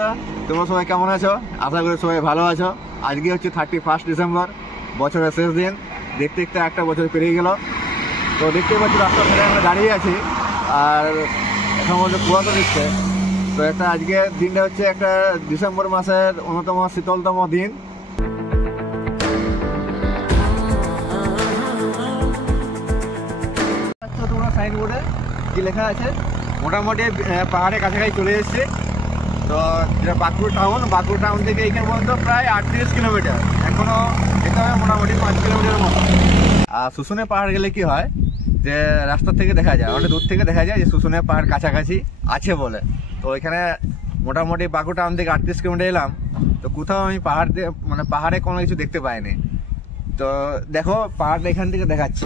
বন্ধুরা, তোমরা সবাই কেমন আছো? আশা করি সবাই ভালো আছো। আজকে হচ্ছে 31 ডিসেম্বর, বছরের শেষ দিন। দেখতে দেখতে একটা বছর পেরিয়ে গেল। তো দেখতেই পাচ্ছি রাস্তার ধারে আমরা দাঁড়িয়ে আছি, আর এখন বলতে কুয়া তো দিচ্ছে। তো একটা আজকের দিনটা হচ্ছে একটা ডিসেম্বর মাসের অন্যতম শীতলতম দিন। তোমরা সাইনবোর্ডে কি লেখা আছে? মোটামুটি পাহাড়ের কাছাকাছি চলে এসেছে। তো যেটা বাঁকুড়া টাউন থেকে এইখানে পর্যন্ত প্রায় 38 কিলোমিটার, এখনো যেতে হবে মোটামুটি 5 কিলোমিটারের মতো। আর শুশুনিয়া পাহাড় গেলে কি হয় যে রাস্তা থেকে দেখা যায়, অনেক দূর থেকে দেখা যায় যে শুশুনিয়া পাহাড় কাছাকাছি আছে বলে। তো এখানে মোটামুটি বাঁকুড়া টাউন থেকে 38 কিলোমিটার এলাম, তো কোথাও আমি পাহাড়ে কোনো কিছু দেখতে পাইনি। তো দেখো পাহাড়টা এখান থেকে দেখাচ্ছি।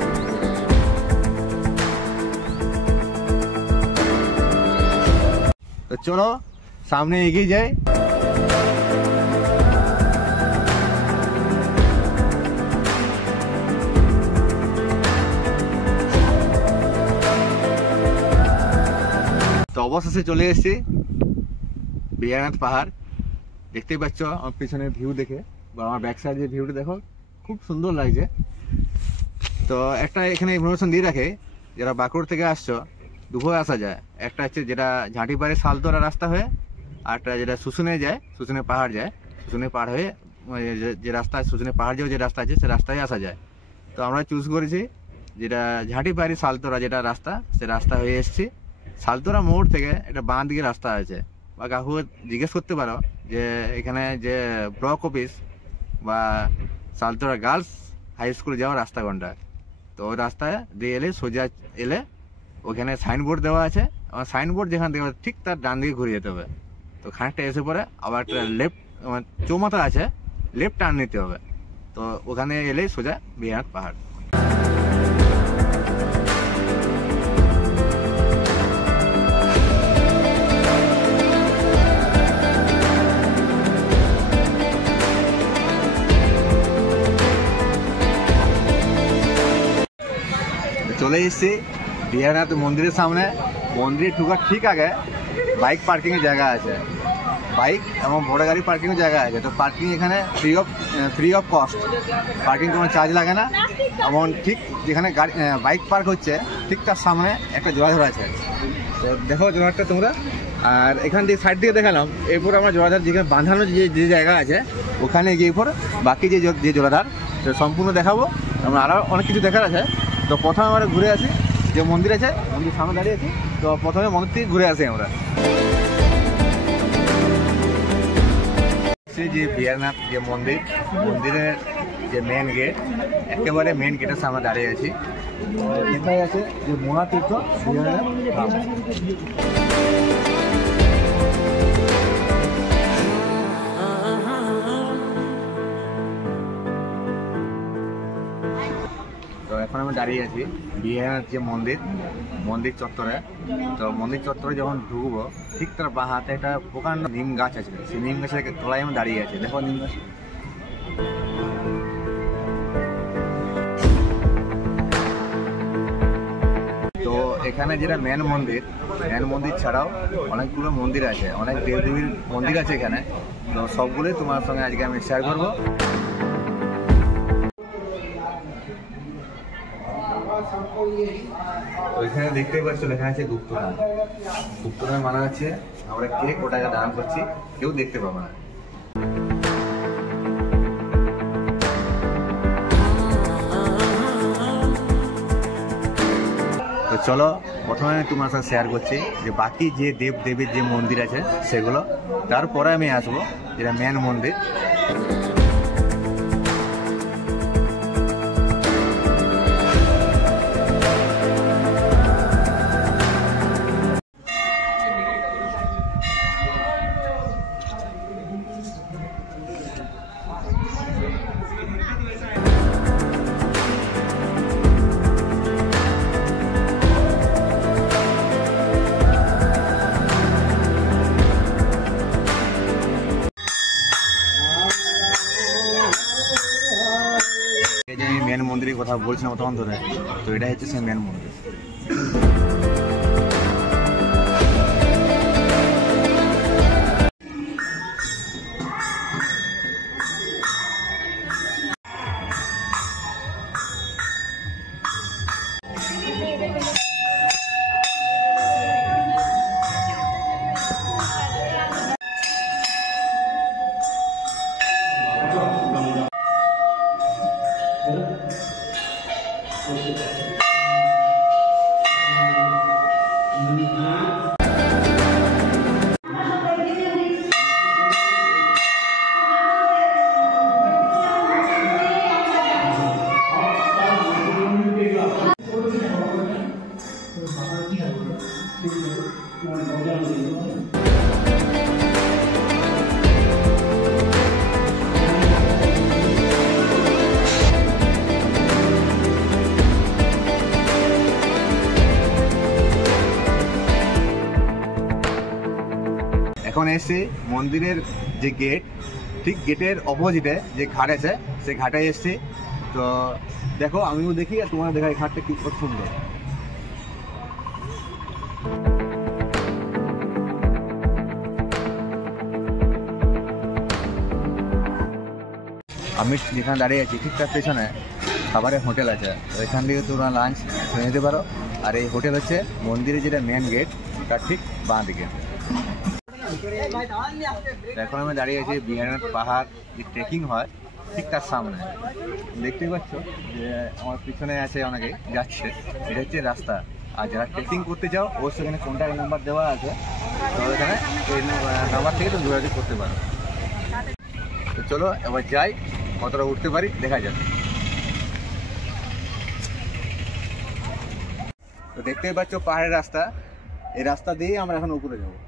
তো চলো সামনে এগিয়ে যাই। তো অবশেষে চলে এসেছি বিহারনাথ পাহাড়। দেখতেই পাচ্ছ আমার পিছনের ভিউ দেখে, বা আমার ব্যাক সাইড যে ভিউটা দেখো, খুব সুন্দর লাগছে। তো একটা এখানে ইনফরমেশন দিয়ে রাখে, যারা বাঁকুড়া থেকে আসছো দুভাবে আসা যায়। একটা হচ্ছে যেটা ঝাঁটিবাড়ি শালতোরা রাস্তা হয়ে, আর একটা যেটা শুশুনিয়া যায়, শুশুনিয়া পাহাড় যায়। শুশুনিয়া পাহাড় হয়ে যে রাস্তা, শুশুনিয়া পাহাড় যে রাস্তা আছে সে রাস্তায় আসা যায়। তো আমরা চুজ করেছি যেটা ঝাঁটিবাড়ি শালতোরা যেটা রাস্তা, সে রাস্তা হয়ে এসেছি। শালতোরা মোড় থেকে একটা বাঁ দিকে রাস্তা আছে, বা কাকু জিজ্ঞেস করতে পারো যে এখানে যে ব্লক অফিস বা শালতোরা গার্লস হাই স্কুল যাওয়ার রাস্তা কোনটা। তো ওই রাস্তায় দিয়ে এলে সোজা এলে ওখানে সাইনবোর্ড দেওয়া আছে। আমার সাইনবোর্ড যেখানে দেওয়া ঠিক তার ডান দিকে ঘুরে যেতে হবে। তো খানিকটা এসে পরে আবার একটা লেফট চৌমাথা আছে, লেফট টার্ন নিতে হবে। তো ওখানে এলেই সোজা বিহারনাথ পাহাড়। চলে এসেছি বিহারনাথ মন্দিরের সামনে। মন্দিরে ঢোকার ঠিক আগে বাইক পার্কিংয়ের জায়গা আছে, বাইক এবং বড় গাড়ি পার্কিংয়ের জায়গা আছে। তো পার্কিং এখানে ফ্রি অফ কস্ট, পার্কিং কোনো চার্জ লাগে না। এবং ঠিক যেখানে গাড়ি বাইক পার্ক হচ্ছে ঠিক তার সামনে একটা জলাধার আছে। তো দেখো জলাধারটা তোমরা, আর এখান থেকে সাইড থেকে দেখালাম। এরপর আমরা জলাধার যেখানে বাঁধানোর যে জায়গা আছে ওখানে গিয়ে পর বাকি যে জলাধার সম্পূর্ণ দেখাবো। আমরা আরও অনেক কিছু দেখার আছে। তো প্রথমে আমরা ঘুরে আসি, যে মন্দির আছে মন্দির সামনে দাঁড়িয়ে আছি। তো প্রথমে মন্দির থেকে ঘুরে আসি আমরা। যে বিহারনাথ যে মন্দিরের যে মেন গেট, একেবারে মেন গেটের সামনে দাঁড়িয়ে আছি। এখানে আছে যে মহাতীর্থ বিহারনাথ। তো এখন আমি দাঁড়িয়ে আছি বিহারনাথ যে মন্দির চত্বরে। তো মন্দির চত্বরে যখন ঢুকবো ঠিক তার বাঁ হাতে একটা প্রকাণ্ড নিম গাছ আছে, সেই নিম গাছের তলায় আমি দাঁড়িয়ে আছি। দেখো নিম গাছ। তো এখানে যেটা মেন মন্দির ছাড়াও অনেকগুলো মন্দির আছে, অনেক দেবদেবীর মন্দির আছে এখানে। তো সবগুলোই তোমার সঙ্গে আজকে আমি শেয়ার করবো। ওইখানে দেখতেই পাচ্ছ লেখা আছে গুপ্তদান মানা আছে। আমরা কেক ওটাকে দান করছি, কেউ দেখতে পাবো না। তো চলো প্রথমে আমি তোমার সাথে শেয়ার করছি যে বাকি যে দেবদেবীর যে মন্দির আছে সেগুলো, তারপরে আমি আসবো যেটা মেন মন্দির। মেন মন্দিরের কথা বলছিলাম তখন ধরে, তো এটা হচ্ছে সেই মেন মন্দির। এখন এসছি মন্দিরের যে গেট, ঠিক গেটের অপোজিটে যে ঘাট আছে সেই ঘাটে এসছি। তো দেখো, আমিও দেখি আর তোমার দেখা, এই ঘাটটা কি কত সুন্দর। আমি যেখানে দাঁড়িয়ে আছি ঠিক তার পেছনে খাবারের হোটেল আছে, তো এখান থেকে তোমরা লাঞ্চ খেয়ে নিতে পারো। আর এই হোটেল হচ্ছে মন্দিরের যেটা মেন গেট তার ঠিক বাঁ দিকে। এখন আমি দাঁড়িয়ে আছি বিহারনাথ পাহাড় যে ট্রেকিং হয় ঠিক তার সামনে। দেখতেই পাচ্ছ যে আমার পিছনে আছে অনেকে যাচ্ছে, এটা হচ্ছে রাস্তা। আর যারা ট্রেকিং করতে চাও অবশ্যই এখানে কন্ট্যাক্ট নাম্বার দেওয়া আছে, তো এখানে এই নাম্বার থেকে তো যোগাযোগ করতে পারো। তো চলো এবার যাই, কতটা উঠতে পারি দেখা যাক। তো দেখতেই পাচ্ছ পাহাড়ের রাস্তা, এই রাস্তা দিয়েই আমরা এখন উপরে যাবো।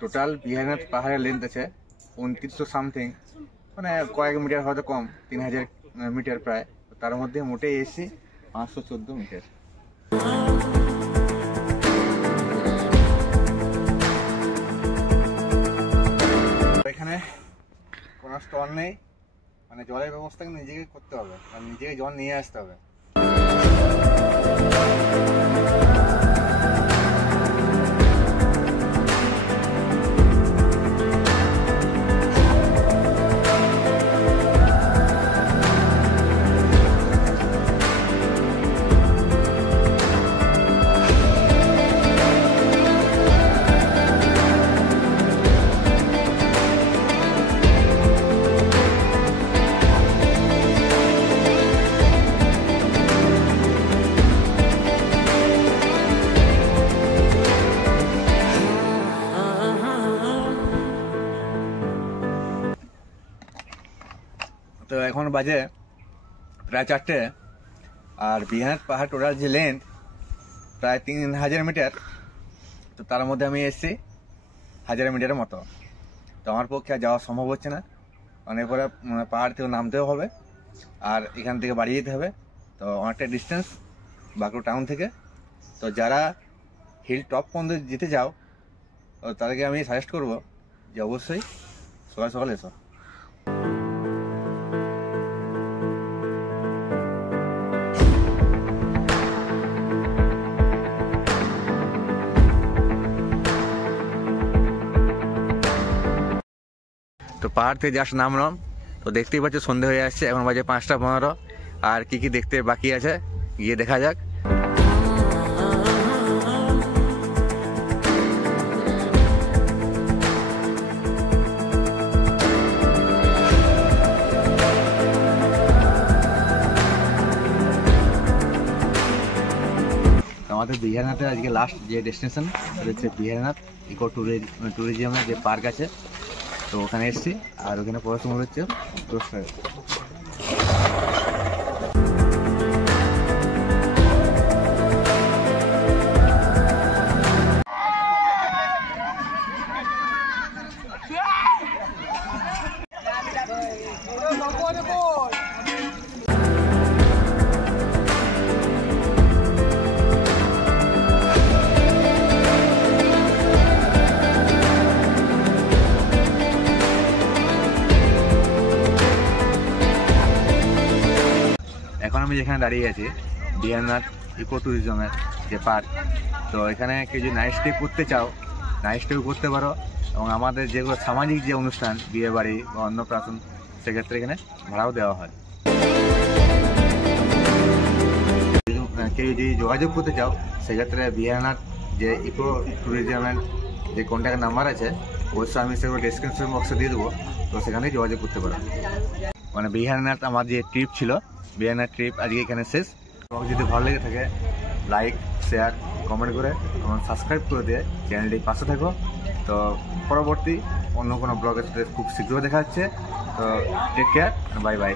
টোটাল বিহারনাথ পাহাড়ের লেন্থ আছে 2900 সামথিং, মানে কয়েক মিটার হয়তো কম, 3000 মিটার প্রায়। তার মধ্যে মোটে এসি 514 মিটার। এখানে কোনো স্টল নেই, মানে জলের ব্যবস্থা নিজেকে করতে হবে, আর নিজেকে জল নিয়ে আসতে হবে। তো এখন বাজে প্রায় 4টে, আর বিহারনাথ পাহাড় টোটাল যে লেন্থ প্রায় 3000 মিটার। তো তার মধ্যে আমি এসেছি 1000 মিটারের মতো। তো আমার পক্ষে যাওয়া সম্ভব হচ্ছে না, অনেক পরে পাহাড় থেকে নামতেও হবে, আর এখান থেকে বাড়ি যেতে হবে। তো অনেকটা ডিস্টেন্স বাঁকুড়া টাউন থেকে। তো যারা হিল টপ পর্যন্ত যেতে চাও তাদেরকে আমি সাজেস্ট করব যে অবশ্যই সকাল সকাল এসো। তো পাহাড় থেকে জাস্ট নামলাম, তো দেখতেই পাচ্ছ সন্ধে হয়ে আসছে, এখন বাজে 5টা 15। আর কি কি দেখতে বাকি আছে গিয়ে দেখা যাক। আমাদের বিহারনাথের আজকে লাস্ট যে ডেস্টিনেশন হচ্ছে বিহারনাথ ইকো ট্যুরিজমের যে পার্ক আছে, তো ওখানে এসেছি। আর ওখানে পড়াশোনা হচ্ছে 10 টাকা। এখন আমি যেখানে দাঁড়িয়ে আছি বিহারনাথ ইকো ট্যুরিজমের যে পার্ক, তো এখানে কেউ যদি নাইট স্টে করতে চাও নাইট স্টেও করতে পারো। এবং আমাদের যেগুলো সামাজিক যে অনুষ্ঠান, বিয়ে বাড়ি বা অন্নপ্রাশন, সেক্ষেত্রে এখানে ভাড়াও দেওয়া হয়। কেউ যদি যোগাযোগ করতে চাও সেক্ষেত্রে বিহারনাথ যে ইকো ট্যুরিজমের যে কন্ট্যাক্ট নাম্বার আছে অবশ্যই আমি সেগুলো ডেসক্রিপশন বক্সে দিয়ে দেবো, তো সেখানে যোগাযোগ করতে পারো। মানে বিহারনাথ আমার যে ট্রিপ ছিল, বিহারনাথ ট্রিপ আজকে এখানে শেষ। এবং যদি ভালো লেগে থাকে লাইক, শেয়ার, কমেন্ট করে এবং সাবস্ক্রাইব করে দিয়ে চ্যানেলটি পাশে থাকো। তো পরবর্তী অন্য কোনো ব্লগের সাথে খুব শীঘ্রই দেখা হচ্ছে। তো টেক কেয়ার, বাই বাই।